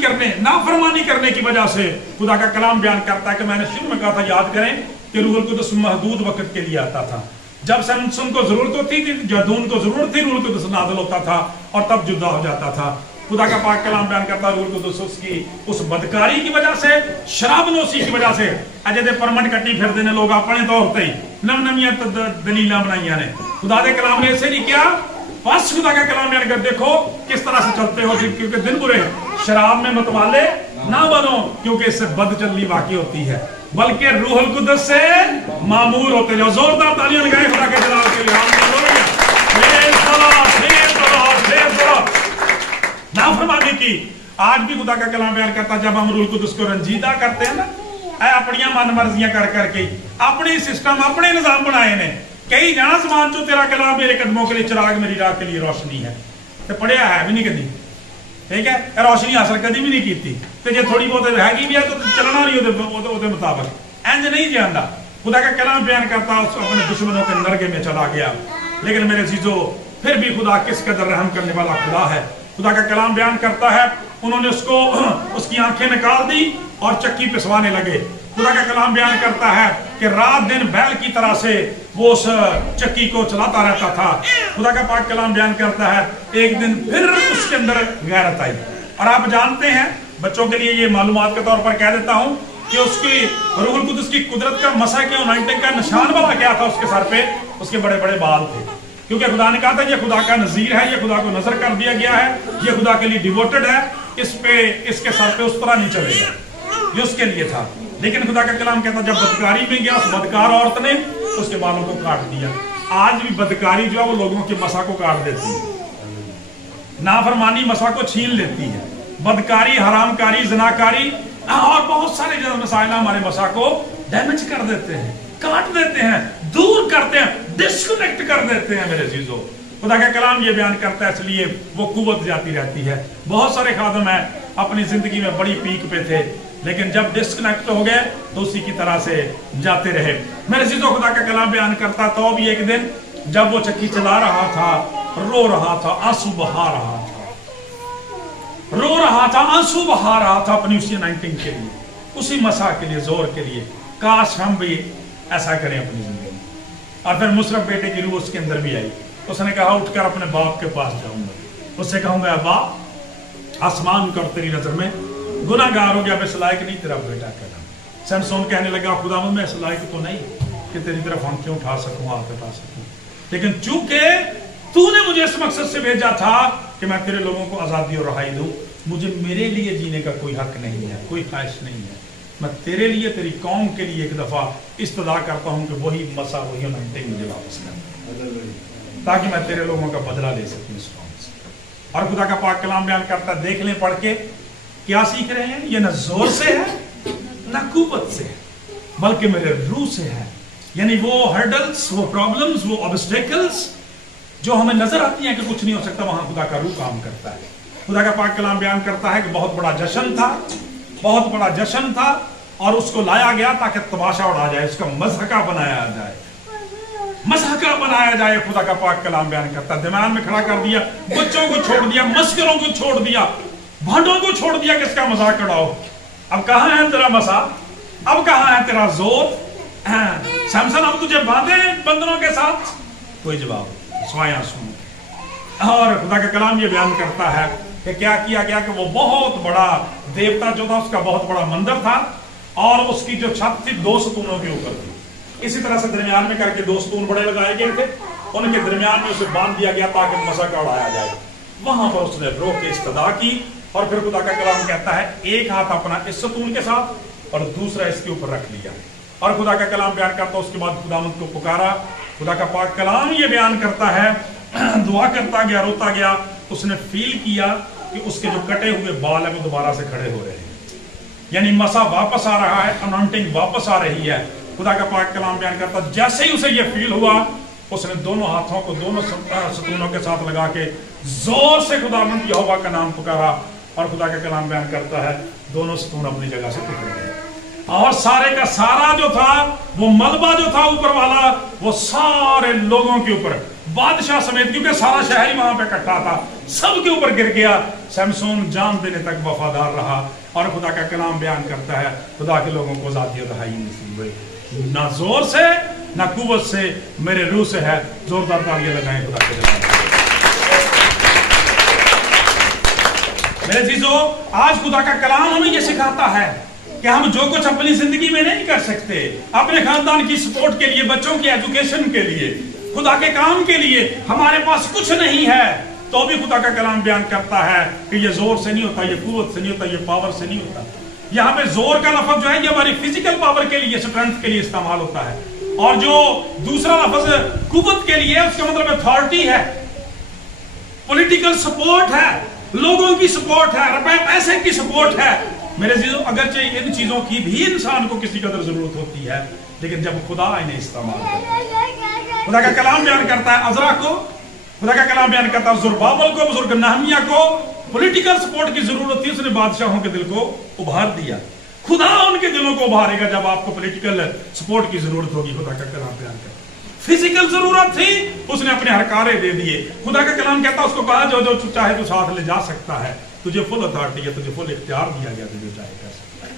करने की वजह से खुदा का कलाम बयान करता है कि मैंने शुरू में कहा था, याद करें कि रूहुल कुद्दस महदूद वक्त के लिए आता था। जब शमसून को जरूरत होती थी, जदून को जरूरत थी, रूहुल कुद्दस नाज़िल होता था और तब जुदा हो जाता था। खुदा का पाक कलाम बयान करता है रूह कुदस उसकी उस बदकारी की वजह से, शराबनोशी की वजह से अजे दे परमट कट्टी फिरदे ने लोग अपने तौर ते नव नवियां दलील बनाइया ने। खुदा दे कलाम ने ऐसे नहीं किया, बस खुदा का कलाम बयान कर देखो किस तरह से चलते हो, क्योंकि दिन बुरे, शराब में मतवाले ना बनो क्योंकि इससे बद चलनी वाकई होती है, बल्कि रूहुल कुदस से मामूर होते जाओ। जोरदार तालियां लगाएं खुदा के जलाल के लिए। नाफरमानी की आज भी खुदा का कलाम बयान करता, जब हम रूहुल कुदस को रंजीदा करते हैं ना, अपनी मन मर्जियां कर करके अपने सिस्टम अपने निजाम बनाए ने, कई जाना समान चो तेरा कलाम मेरे कदमों के लिए चिराग मेरी राह के लिए रोशनी है, तो पढ़िया है भी नहीं कभी, ठीक है, रोशनी हासिल कभी भी नहीं की, तो जो थोड़ी बहुत हैगी भी है तो चलना नहीं मुताबिक इंज नहीं जानता। खुदा का कलाम बयान करता अपने दुश्मनों के नरगे में चला गया, लेकिन मेरे चीजों फिर भी खुदा किस कदर रहम करने वाला खुदा है। खुदा का कलाम बयान करता है उन्होंने उसको उसकी आंखें निकाल दी और चक्की पिसवाने लगे। खुदा का कलाम बयान करता है कि रात दिन बैल की तरह से वो उस चक्की को चलाता रहता था। खुदा का पाक कलाम बयान करता है एक दिन फिर उसके अंदर गैरत आई। और आप जानते हैं, बच्चों के लिए ये मालूमात के तौर पर कह देता हूं कि उसकी रूहुल कुदस की कुदरत का मसा के अनाइंटिंग का निशान वाला क्या था, उसके सर पे उसके बड़े बड़े बाल थे, क्योंकि खुदा ने कहा था ये खुदा का नजीर है, ये खुदा को नजर कर दिया गया है, ये खुदा के लिए डिवोटेड है, इस पे इसके सर पे उस तरह नहीं चलेगा, ये उसके लिए था। लेकिन खुदा का कलाम कहता जब बदकारी में गया उस बदकार औरत ने उसके बालों को काट दिया। आज भी बदकारी जो है वो लोगों के मसा को काट देती है, नाफरमानी मसा को छीन लेती है, बदकारी, हरामकारी, जनाकारी और बहुत सारे जो मसाइल हमारे मसा को डैमेज कर देते हैं, काट देते हैं, दूर करते हैं, डिस्कनेक्ट कर देते हैं। मेरे चीजों खुदा का कलाम ये बयान करता है, इसलिए वो कुव्वत जाती रहती है। बहुत सारे खादम है अपनी जिंदगी में बड़ी पीक पे थे, लेकिन जब डिस्कनेक्ट हो गए तो उसी की तरह से जाते रहे। मेरे चीजों खुदा का कलाम बयान करता तो भी एक दिन जब वो चक्की चला रहा था, रो रहा था, आंसू बहा रहा था, रो रहा था, आंसू बहा रहा था अपनी उसी अनाइंटिंग के लिए, उसी मसा के लिए, जोर के लिए। काश हम भी ऐसा करें अपनी जिंदगी। और फिर मुशरफ बेटे की रूह उसके अंदर भी आई। उसने कहा उठकर अपने बाप के पास जाऊंगा, उससे कहूंगा बाप आसमान कर तेरी नजर में गुनाहगार हो गया, मैं इस लायक नहीं तेरा बेटा कहना। सैमसोन कहने लगा खुदा मैं इस लायक तो नहीं कि तेरी तरफ आंखें उठा सकूं, हाथ उठा सकूं, लेकिन चूंकि तूने मुझे इस मकसद से भेजा था कि मैं तेरे लोगों को आजादी और रहाई दूं, मुझे मेरे लिए जीने का कोई हक नहीं है, कोई ख्वाहिश नहीं है। मैं तेरे लिए, तेरी कौम के लिए एक दफा इस्तदा करता हूं कि वही मसा, वही अनाइंटिंग मुझे वापस कर, ताकि मैं तेरे लोगों का बदला ले सकूं इस कौम से। और खुदा का पाक कलाम बयान करता, देख लें पढ़ के क्या सीख रहे हैं, ये न जोर से है न कुव्वत से है, बल्कि मेरे रूह से है। यानी वो हर्डल्स, वो प्रॉब्लम्स, वो ऑब्स्टेकल्स जो हमें नजर आती हैं कि कुछ नहीं हो सकता, वहां खुदा का रूह काम करता है। खुदा का पाक कलाम बयान करता है कि बहुत बड़ा जश्न था, बहुत बड़ा जश्न था, और उसको लाया गया ताकि तमाशा उड़ा जाए, उसका मज़हका बनाया जाए, मज़हका बनाया जाए। खुदा का पाक कलाम बयान करता है, दरमियान में खड़ा कर दिया, बच्चों को छोड़ दिया, मस्करों को छोड़ दिया, भांडों को छोड़ दिया कि इसका मजाक उड़ाओ। अब कहां है तेरा मसा, अब कहां है तेरा जोर? सैमसन अब तुझे बांधे बंधनों के साथ? कोई जवाब, स्वाया सुन। और खुदा का कलाम ये बयान करता है कि क्या किया गया कि वो बहुत बड़ा देवता जो था उसका बहुत बड़ा मंदिर था, और उसकी जो छत थी 2 सतूनों के ऊपर थी। इसी तरह से दरमियान में करके 2 सतून बड़े लगाए गए थे, उनके दरमियान में उसे बांध दिया गया ताकि मज़ाक उड़ाया जाए। वहां पर उसने रोक के इस्तदा की, और फिर खुदा का कलाम कहता है एक हाथ अपना इस सतून के साथ और दूसरा इसके ऊपर रख लिया। और खुदा का कलाम बयान करता उसके बाद खुदावंद को पुकारा। खुदा का पाक कलाम ये बयान करता है, दुआ करता गया, रोता गया, उसने फील किया कि उसके जो कटे हुए बाल है वो दोबारा से खड़े हो रहे हैं, यानी मसा वापस आ रहा है, अनॉइंटिंग वापस आ रही है। खुदा का पाक कलाम बयान करता जैसे ही उसे ये फील हुआ, उसने दोनों हाथों को दोनों सतूनों के साथ लगा के जोर से खुदावंद यहोवा का नाम पुकारा, और खुदा का कलाम बयान करता है दोनों सतून अपनी जगह से टूट गए, और सारे का सारा जो था वो मलबा जो था ऊपर वाला, वो सारे लोगों के ऊपर, बादशाह समेत, क्योंकि सारा शहर ही वहां पे इकट्ठा था, सबके ऊपर गिर गया। सैमसोन जान देने तक वफादार रहा, और खुदा का कलाम बयान करता है खुदा के लोगों को आजादी और रहाई नसीब हुई। ना जोर से ना कुव्वत से, मेरे रूह से है। जोरदार तालियां लगाएं खुदा के लिए। मेरे अजीजों, आज खुदा का कलाम हमें यह सिखाता है कि हम जो कुछ अपनी जिंदगी में नहीं कर सकते, अपने खानदान की सपोर्ट के लिए, बच्चों की एजुकेशन के लिए, खुदा के काम के लिए हमारे पास कुछ नहीं है, तो भी खुदा का कलाम बयान करता है कि ये जोर से नहीं होता, ये कुव्वत से नहीं होता, ये पावर से नहीं होता। यहाँ पे जोर का लफ्ज जो है ये हमारी फिजिकल पावर के लिए, स्ट्रेंथ के लिए इस्तेमाल होता है, और जो दूसरा लफ्ज कुव्वत के लिए, उसका मतलब अथॉरिटी है, पॉलिटिकल सपोर्ट है, लोगों की सपोर्ट है, रुपए पैसे की सपोर्ट है। मेरे जीजों, अगरचे इन चीजों की भी इंसान को किसी कदर जरूरत होती है, लेकिन जब खुदा इन्हें इस्तेमाल करता, खुदा का कलाम बयान करता है अज़रा को, खुदा का कलाम बयान करता है ज़ुरबाबेल को, बुजुर्ग नहमिया को पॉलिटिकल सपोर्ट की जरूरत थी, उसने बादशाहों के दिल को उभार दिया। खुदा उनके दिलों को उभारेगा जब आपको पॉलिटिकल सपोर्ट की जरूरत होगी। खुदा का कलाम बयान करता, फिजिकल जरूरत थी, उसने अपने हरकारे दे दिए। खुदा का कलाम कहता, उसको कहा जो जो चाहे तू साथ ले जा सकता है, तुझे फुल अथॉरिटी है, तुझे फुल इख्तियार दिया गया, तुझे चाहे कर सकता है।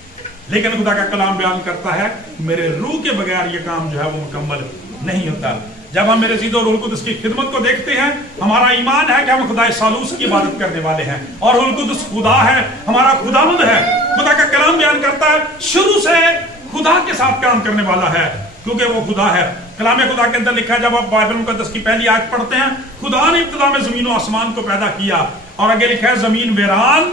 लेकिन खुदा का कलाम बयान करता है मेरे रूह के बगैर ये काम जो है वो मुकम्मल नहीं होता। जब हम मेरे ज़ीद और रूहुल कुद्स की खिदमत को देखते हैं, हमारा ईमान है कि हम खुदा सालूस की इबादत करने वाले हैं, और रूहुल कुद्स खुदा है, हमारा खुदावंद है। खुदा का कलाम बयान करता है शुरू से खुदा के साथ काम करने वाला है, क्योंकि वो खुदा है। कलाम खुदा के अंदर लिखा है, जब आप बाइबल मुकद्दस की पहली आयत पढ़ते हैं, खुदा ने इब्तिदा में जमीन और आसमान को पैदा किया, और आगे लिखा है जमीन वीरान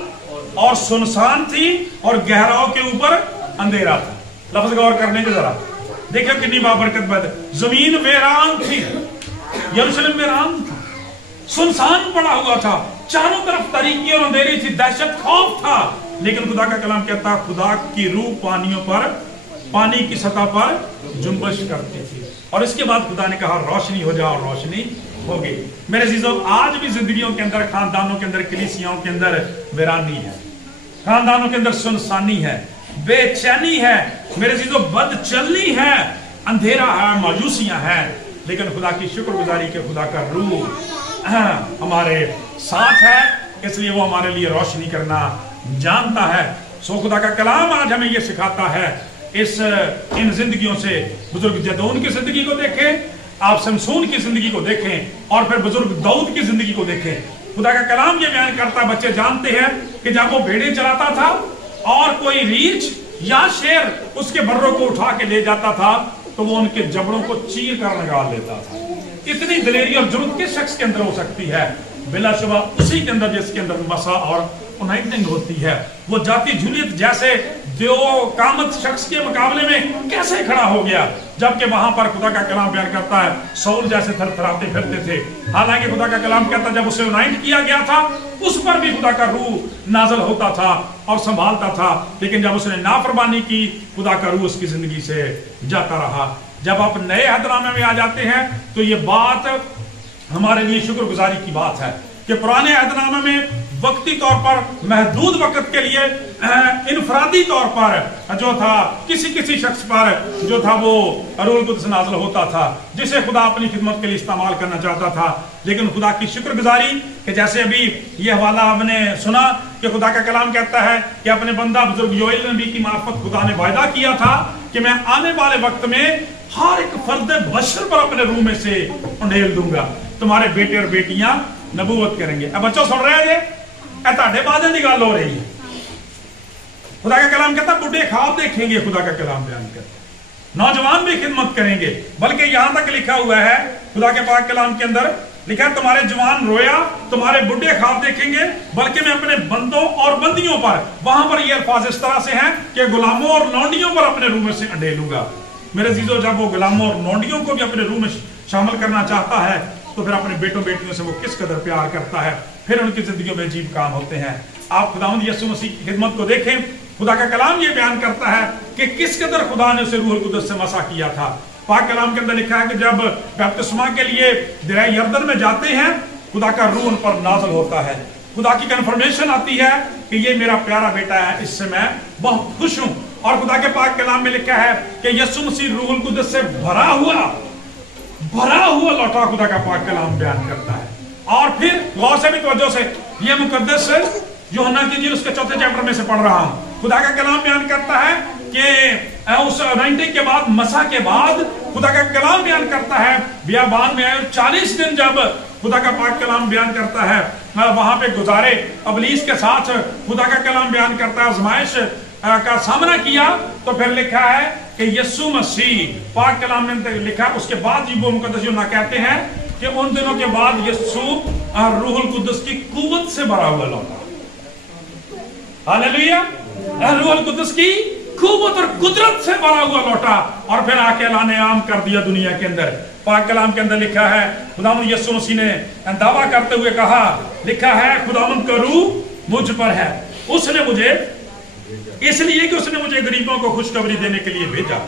और सुनसान थी और गहराओं के ऊपर अंधेरा था। लफ्ज गौर करने के जरा देखिए कितनी बाबरकत बात है। जमीन वीरान थी, यरूशलेम वीरान था, सुनसान पड़ा हुआ था, चारों तरफ तारीकी और अंधेरी थी, दहशत खौफ था। लेकिन खुदा का कलाम कहता है खुदा की रूह पानियों पर, पानी की सतह पर जुम्बश करती थी, और इसके बाद खुदा ने कहा रोशनी हो जाओ, रोशनी हो गई। मेरे अजीजों, आज भी जिंदगियों के अंदर, खानदानों के अंदर, कलीसियाओं के अंदर वीरानी है, खानदानों के अंदर सुनसानी है, बेचैनी है, मेरे अजीजों बदचलनी है, अंधेरा है, मायूसियां हैं। लेकिन खुदा की शुक्रगुजारी के खुदा का रूह हमारे साथ है, इसलिए वो हमारे लिए रोशनी करना जानता है। सो खुदा का कलाम आज हमें यह सिखाता है, इन जिंदगियों से बुजुर्ग जदौन की जिंदगी को देखें, आप शमसून की जिंदगी को देखें, और फिर बुजुर्ग दाऊद की जिंदगी को देखें। खुदा का कलाम ये बयान करता है, बच्चे जानते हैं कि जब वो भेड़ें चलाता था और कोई रीछ या शेर उसके बर्रों को उठा के ले जाता था, तो वो उनके जबड़ों को चीर कर निकाल लेता था। इतनी दिलेरी और जुर्रत किस शख्स के अंदर हो सकती है? बिलाशुबा उसी के अंदर जिसके अंदर मसा और उनाइटिंग होती है। वो जाती जूलियत जैसे जो कामत शख्स के मुकाबले में कैसे खड़ा हो गया, जबकि वहां पर खुदा का कलाम बयान करता है सौल जैसे थरथराते फिरते थे। हालांकि खुदा का कलाम कहता जब उसे उनाइट किया गया था, उस पर भी खुदा का रूह नाजल होता था और संभालता था, लेकिन जब उसने नाफरमानी की, खुदा का रूह उसकी जिंदगी से जाता रहा। जब आप नए अहदनामे में आ जाते हैं तो ये बात हमारे लिए शुक्रगुजारी की बात है कि पुराने अहदनामे में वक्ती तौर पर, महदूद वक्त के लिए, इनफरादी तौर पर जो था किसी किसी शख्स पर जो था वो रूहुल कुद्स नाज़िल होता था, जिसे खुदा अपनी खिदमत के लिए इस्तेमाल करना चाहता था। लेकिन खुदा की शुक्रगुजारी कि जैसे अभी ये हवाला हमने सुना कि खुदा का कलाम कहता है कि अपने बंदा बुजुर्ग योएल नबी की मार्फत खुदा ने वायदा किया था कि मैं आने वाले वक्त में हर एक फर्द बशर पर अपने रूह में से उंडेल दूंगा, तुम्हारे बेटे और बेटियां नबूवत करेंगे। अब बच्चों सुन रहे हैं, ताड़े बादे की गल हो रही है। खुदा का कलाम कहता बुढ़े ख्वाब देखेंगे, खुदा का कलाम बयान करता नौजवान भी खिदमत करेंगे, बल्कि यहां तक लिखा हुआ है खुदा के पाक कलाम के अंदर लिखा है तुम्हारे जवान रोया, तुम्हारे बुढ़े ख्वाब देखेंगे, बल्कि मैं अपने बंदों और बंदियों पर, वहां पर ये अल्फाज इस तरह से हैं कि गुलामों और लौंडियों पर अपने रूह में से अंडेलूंगा। मेरे अजीजों, जब वो गुलामों और लौंडियों को भी अपने रूह में शामिल करना चाहता है तो फिर अपने बेटों बेटियों से वो किस कदर प्यार करता है, फिर उनकी जिंदगियों में अजीब काम होते हैं। आप खुदावंद यीशु मसीह की खिदमत को देखें, खुदा का कलाम ये बयान करता है कि किस कदर खुदा ने उसे रूहुल कुद्स से मसा किया था। पाक कलाम के अंदर लिखा है कि जब बपतिस्मा के लिए दरिया यरदन में जाते हैं, खुदा का रूह उन पर नाज़िल होता है, खुदा की कन्फर्मेशन आती है कि ये मेरा प्यारा बेटा है, इससे मैं बहुत खुश हूं। और खुदा के पाक कलाम में लिखा है कि यीशु मसीह रूहुल कुद्स से भरा हुआ लौटा, खुदा का पाक कलाम बयान करता है। और फिर गौर से भी तवज्जो से ये मुकद्दस यूहन्ना की इंजील उसके 4 चैप्टर में से पढ़ रहा हूं। खुदा का कलाम बयान करता है कि उस अनाइंटिंग के बाद, मसा के बाद, खुदा का कलाम बयान करता है बियाबान में 40 दिन जब खुदा का पाक कलाम बयान करता है वहां पे गुजारे, इब्लीस के साथ खुदा का कलाम बयान करता है आजमाइश का सामना किया, तो फिर लिखा है कि यीशु मसीह पाक कलाम ने लिखा, उसके बाद वो मुकद्दस यूहन्ना कहते हैं कि उन दिनों के बाद यीशु रूहुल कुद्दस की कुव्वत से भरा हुआ लौटा। हालेलुया, रूहुल कुद्दस की कुव्वत और कुदरत से भरा हुआ लौटा और फिर आके अल्लाह ने आम कर दिया दुनिया के अंदर। पाक कलाम के अंदर लिखा है, खुदावंद यीशु मसीह ने दावा करते हुए कहा, लिखा है खुदावंद का रूह मुझ पर है, उसने मुझे, इसलिए कि उसने मुझे गरीबों को खुशखबरी देने के लिए भेजा,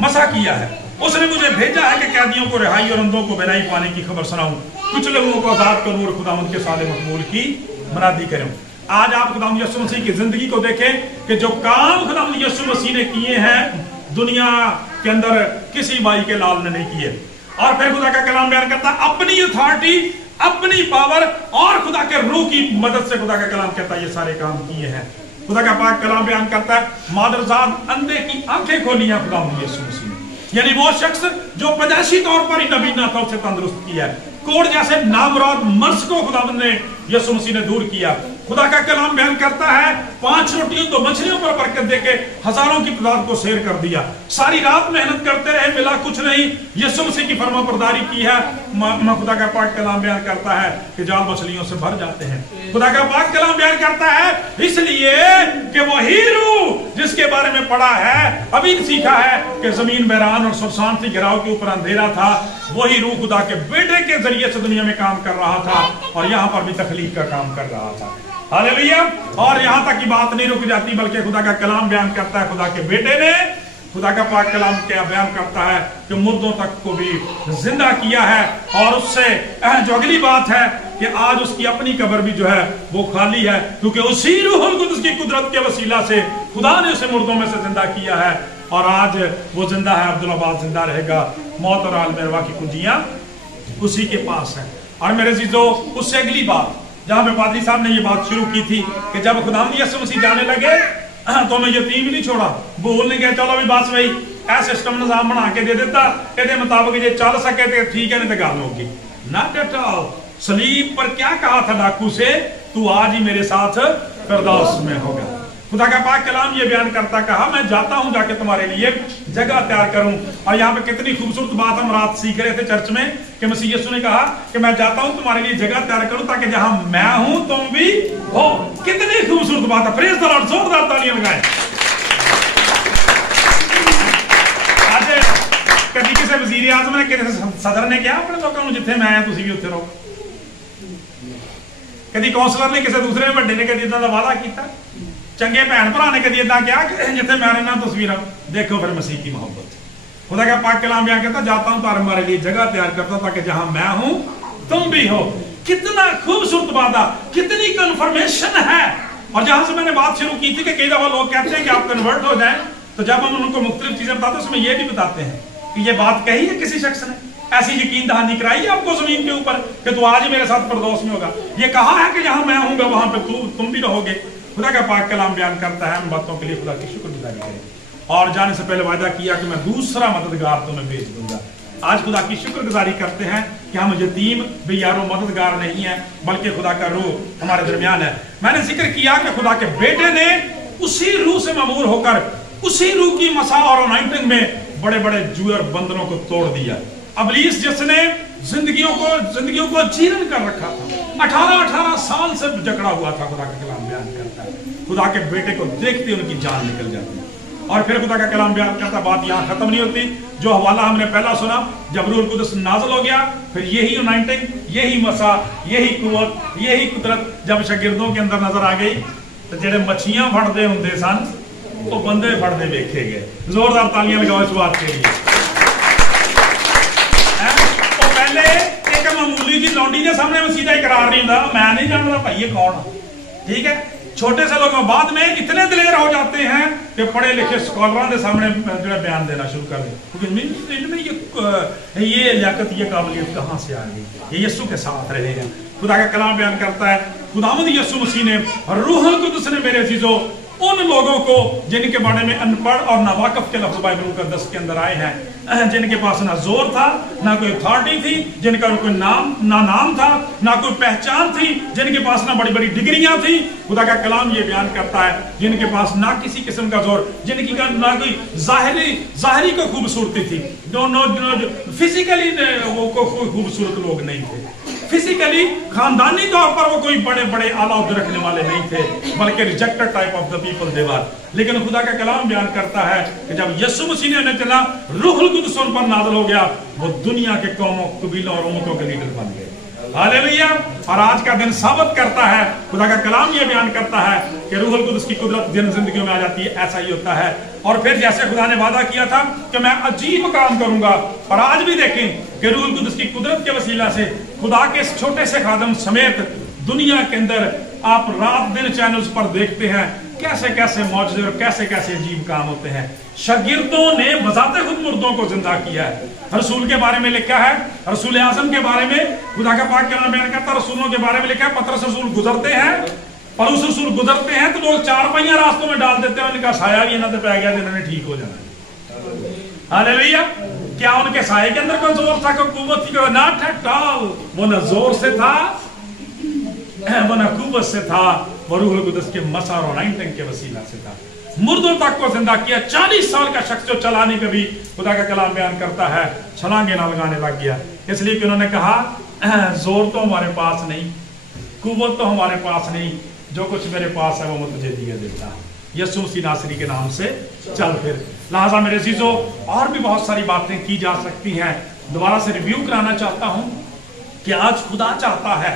मसा किया है, उसने मुझे भेजा है कि कैदियों को रिहाई और अंधों को बेराई पाने की खबर सुनाऊं, कुछ लोगों को आजाद करूं और खुदावंद के साले मकबूल की मनादी करूं। आज आप खुदावंद यीशु मसीह की जिंदगी को देखें कि जो काम खुदावंद यीशु मसीह ने किए हैं दुनिया के अंदर किसी भाई के लाल ने नहीं किए। और फिर खुदा का कलाम बयान करता है अपनी अथॉरिटी, अपनी पावर और खुदा के रूह की मदद से खुदा का कलाम कहता है ये सारे काम किए हैं। खुदा का पाक कलाम बयान करता है मादरजाद अंधे की आंखें खोली हैं खुदावंद यीशु मसीह ने, यानी वो शख्स जो पैदाइशी तौर पर ही नबीना था उसे तंदुरुस्त किया है। कोड़ जैसे नामुराद मर्ज को खुदावंद ने यीशु मसीह ने दूर किया। खुदा का कलाम बयान करता है 5 रोटियों 2 मछलियों पर बरकत देके हजारों की तादाद को शेर कर दिया। सारी रात मेहनत करते रहे, मिला कुछ नहीं, यीशु मसीह की फरमाबरदारी की है। खुदा का पाक कलाम बयान करता है कि जाल मछलियों से भर जाते हैं। खुदा का पाक कलाम बयान करता है इसलिए कि वही रूह जिसके बारे में पढ़ा है, अभी सीखा है कि जमीन बहरान और सुनसान थी, गिराव के ऊपर अंधेरा था, वही रूह खुदा के बेटे के जरिए से दुनिया में काम कर रहा था और यहाँ पर भी तखलीक का काम कर रहा था। हालेलुया। और यहां तक की बात नहीं रुक जाती, बल्कि खुदा का कलाम बयान करता है खुदा के बेटे ने, खुदा का पाक कलाम क्या बयान करता है कि मुर्दों तक को भी जिंदा किया है। और उससे जो अगली बात है कि आज उसकी अपनी कब्र भी जो है वो खाली है, क्योंकि उसी रूहुल कुद्दस की कुदरत के वसीला से खुदा ने उसे मुर्दों में से जिंदा किया है और आज वो जिंदा है। अब्दुल्लाबाद जिंदा रहेगा, मौत और आलम अरवाह की कुंजियां उसी के पास है। और मेरे जीजो, उससे अगली बात जहां पे पादरी साहब ने ये बात शुरू की थी कि जब खुदावंद यीशु मसीह जाने लगे तो मैं यतीम नहीं छोड़ा, बोल नहीं गया चलो भी बस भाई ऐ सिस्टम निजाम बना के दे देता, ये मुताबिक जे चल सके तो ठीक है, नहीं तो गल होगी। Not at all. सलीब पर क्या कहा था डाकू से, तू आज ही मेरे साथ फिरदौस में होगा। खुदा का पाक कलाम ये बयान करता, कहा मैं जाता हूं जाके तुम्हारे लिए जगह तैयार करूं। और यहाँ पे कितनी खूबसूरत बात हम रात सीख रहे थे चर्च में कि मसीह यीशु ने कहा कि मैं जाता हूं तुम्हारे लिए जगह तैयार करूं ताकि जहां मैं हूं तुम भी हो। कितनी खूबसूरत बात है। प्रेज द लॉर्ड, जोरदार तालियां लगाएं। आज कभी किसी वजीर आजम ने, किसी सदर ने क्या अपने लोगों को जिथे मैं आया तुसी भी उत्थे रहो। कभी कौंसलर ने किसी दूसरे बड़े ने कभी इदा का वादा किया, चंगे भैन भरा ने कभी इदा कहा कि जिथे मैं रहना तस्वीर देखो। फिर मसीह की मोहब्बत। खुदा का पाक कलाम बयान करता, जाता हूं तुम्हारे लिए जगह तैयार करता ताकि जहां मैं हूं तुम भी हो। कितना खूबसूरत वादा, कितनी कन्फर्मेशन है। और जहां से मैंने बात शुरू की थी कि कई दफा लोग कहते हैं कि आप कन्वर्ट हो जाएं, तो जब हम उनको मुख्तलिफ चीजें बताते हैं उसमें यह भी बताते हैं कि ये बात कही है किसी शख्स ने, ऐसी यकीन दहानी कराई है आपको जमीन के ऊपर कि तू आज ही मेरे साथ परदौस में होगा। ये कहा है कि जहां मैं हूंगा वहां पे तुम भी रहोगे। खुदा का पाक कलाम बयान करता है, इन बातों के लिए खुदा की शुक्रगुजारी करें। और जाने से पहले वादा किया कि मैं दूसरा मददगार तुम्हें भेज दूंगा। आज खुदा की शुक्रगुजारी करते हैं कि हम यतीम बेयारो मददगार नहीं है, बल्कि खुदा का रूह हमारे दरमियान है। मैंने जिक्र किया कि खुदा के बेटे ने उसी रूह से ममूर होकर उसी रूह की मसा और अनाइंटिंग में बड़े बड़े जुए और बंधनों को तोड़ दिया। इब्लीस जिसने जिंदगियों को जीर्ण कर रखा था, 18 साल से जकड़ा हुआ था, खुदा का कलाम बयान करता है खुदा के बेटे को देखते उनकी जान निकल जाती है। और फिर खुदा का कलाम बयान करता, बात यहाँ खत्म नहीं होती। जो हवाला हमने पहला सुना, जब रूह कुद्दस नाज़िल हो गया, फिर यही अनाइंटिंग, यही मसा, यही कुव्वत, यही कुदरत जब शागिर्दों के अंदर नजर आ गई तो जेडे मच्छियां फड़ते होंगे सन वो बंदे फड़ते देखे गए। जोरदार तालियां लगाओ इस बात के लिए। वो पहले एक मामूली जी लौंडी के सामने मसीह का इकरार नहीं होता, मैं नहीं जानता भाई ये कौन, ठीक है। छोटे से लोग बाद में इतने दिलेर हो जाते हैं कि पढ़े लिखे स्कॉलरों के सामने जो बयान देना शुरू कर दें, क्योंकि इनमें ये लियाकत, ये काबिलियत कहाँ से आ गई, ये यीशु के साथ रहे हैं। खुदा का कलाम बयान करता है खुदावंद यीशु मसीह ने, रूहुल कुद्दस ने मेरे अजीजों उन लोगों को जिनके बारे में अनपढ़ और नावाकफ के लफ्ज़ बाइबल मुक़द्दस के अंदर आए हैं, जिनके पास ना जोर था, ना कोई अथॉरिटी थी, जिनका कोई नाम था, ना कोई पहचान थी, जिनके पास ना बड़ी बड़ी डिग्रियां थी। खुदा का कलाम ये बयान करता है जिनके पास ना किसी किस्म का जोर, जिनकी ना कोई जाहिरी को खूबसूरती थी, फिजिकली वो कोई खूबसूरत लोग नहीं थे, फिजिकली खानदानी तौर पर वो कोई बड़े बड़े आला उहदे रखने वाले नहीं थे, बल्कि rejected type of the people they were. लेकिन खुदा का कलाम बयान करता है कि जब यीशु मसीह ने उन्हें चला, रूहुल कुद्दुस उन पर नाज़िल हो गया, वो दुनिया के कौमों, कबीलों और उम्मतों के लीडर बन गए। हालेलुया। और आज का दिन साबित करता है, खुदा का कलाम ये बयान करता है कि रूहुल कुद्दुस की कुदरत जिन जिंदगियों में आ जाती है, ऐसा ही होता है। और फिर जैसे खुदा ने वादा किया था कि मैं अजीब काम करूंगा, और आज भी देखें कि रूहुल कुद्दुस की कुदरत के वसीला से खुदा के इस छोटे से खादम समेत दुनिया के अंदर आप रात दिन चैनल्स पर देखते हैं कैसे कैसे मौजूद और कैसे कैसे अजीब काम होते हैं। शागिर्दों ने बजाते खुद मुर्दों को जिंदा किया है। रसूल के बारे में लिखा है, रसूल आज़म के बारे में खुदा का पाक कलाम बयान करता है, रसूलों के बारे में लिखा है, पतरस रसूल गुजरते हैं, पौलुस रसूल गुजरते हैं तो लोग चार पहिया रास्तों में डाल देते हैं, उनका साया भी इन्होंने पै गया, इन्होंने ठीक हो जाना। हालेलुया। क्या उनके साये के अंदर कोई जोर था, कोई कुव्वत थी? Not at all. वो न जोर से था, वो न कुव्वत से था, वो रूहुल कुद्दुस के मसा और अनाइंटिंग के वसीला से था। मुर्दों तक को जिंदा किया। 40 साल का शख्स जो चलाने कभी खुदा का कलाम बयान करता है छलांगे ना लगाने लग गया, इसलिए कि उन्होंने कहा जोर तो हमारे पास नहीं, कुव्वत तो हमारे पास नहीं, जो कुछ मेरे पास है वो मैं तुझे दिए देता है, यीशु मसीह नासरी के नाम से चल फिर। लिहाजा मेरे अजीजों, और भी बहुत सारी बातें की जा सकती हैं। दोबारा से रिव्यू कराना चाहता हूं कि आज खुदा चाहता है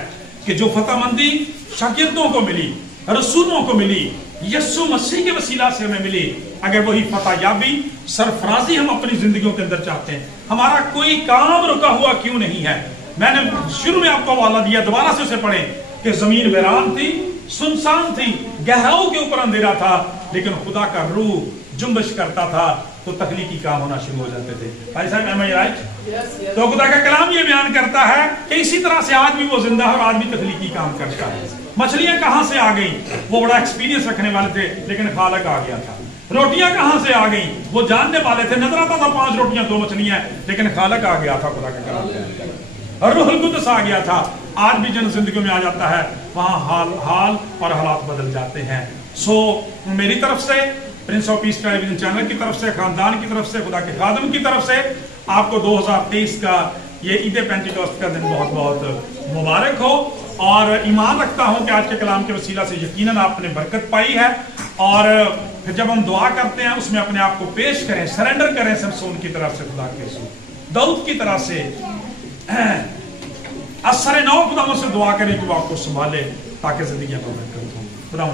कि जो फतहमंदी शागिर्दों को मिली, रसूलों को मिली, यीशु मसीह के वसीला से हमें मिली, अगर वही फतहयाबी, सरफराजी हम अपनी जिंदगियों के अंदर चाहते हैं, हमारा कोई काम रुका हुआ क्यों नहीं है। मैंने शुरू में आपको हवाला दिया, दोबारा से उसे पढ़ें कि जमीन वीरान थी, सुनसान थी, गहराओं के ऊपर अंधेरा था, लेकिन खुदा का रूह जुम्बिश करता था तो तख्लीकी काम होना शुरू हो जाते थे। भाई साहब, am I right? तो खुदा का कलाम ये बयान करता है कि इसी तरह से आज भी वो जिंदा है और आज भी तख्लीकी काम करता है। मछलियां कहां से आ गई? वो बड़ा एक्सपीरियंस रखने वाले थे, लेकिन खालक आ गया था। रोटियां कहां से आ गई? वो जानने वाले थे, नजर आता था 5 रोटियां 2 मछलियां, लेकिन खालक आ गया था। खुदा का कलाम और रूहुल कुद्दुस आ गया था। आज भी जिन जिंदगियों में आ जाता है, वहां हाल और हालात बदल जाते हैं। सो मेरी तरफ से, Prince of peace television channel की तरफ से, खानदान की तरफ से, खुदा के खादम की तरफ से आपको 2023 का ये ईद पेंटिकोस्ट का दिन बहुत बहुत मुबारक हो। और ईमान रखता हूं कि आज के कलाम के वसीला से यकीनन आपने बरकत पाई है। और फिर जब हम दुआ करते हैं उसमें अपने आप को पेश करें, सरेंडर करें समसून की तरफ से, खुदा के रसूल दाऊद की तरह से असर नौ खुदा से दुआ करें कि वो आपको संभाले ताकि जिंदगी पर बरकत हो। खुदा